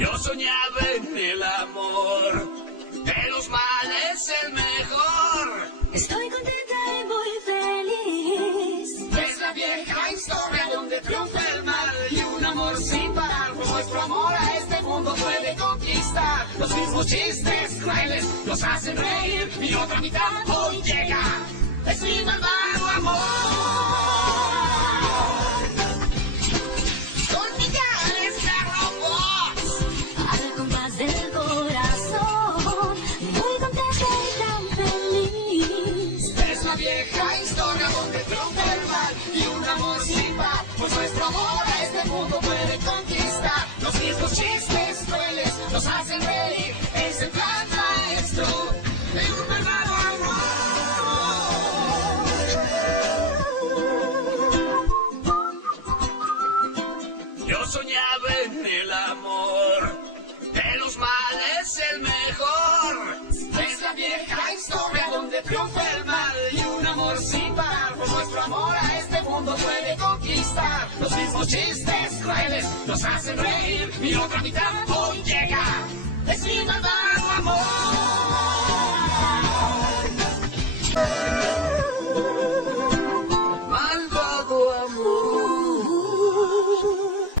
Yo soñaba en el amor, de los males el mejor. Estoy contenta y muy feliz. Es la vieja historia donde triunfa el mal y un amor sin parar. Nuestro amor a este mundo puede conquistar. Los mismos chistes crueles nos hacen reír. Mi otra mitad hoy llega. Es mi malvado vieja historia donde triunfa el mal y un amor sin par. Pues nuestro amor a este mundo puede conquistar. Los mismos chistes crueles nos hacen reír. Es el plan maestro de un amor. Yo soñaba en el amor, de los males el mejor. Es la vieja historia donde triunfa mundo puede conquistar. Los mismos chistes crueles nos hacen reír. Mi otra mitad hoy llega. Malvado amor.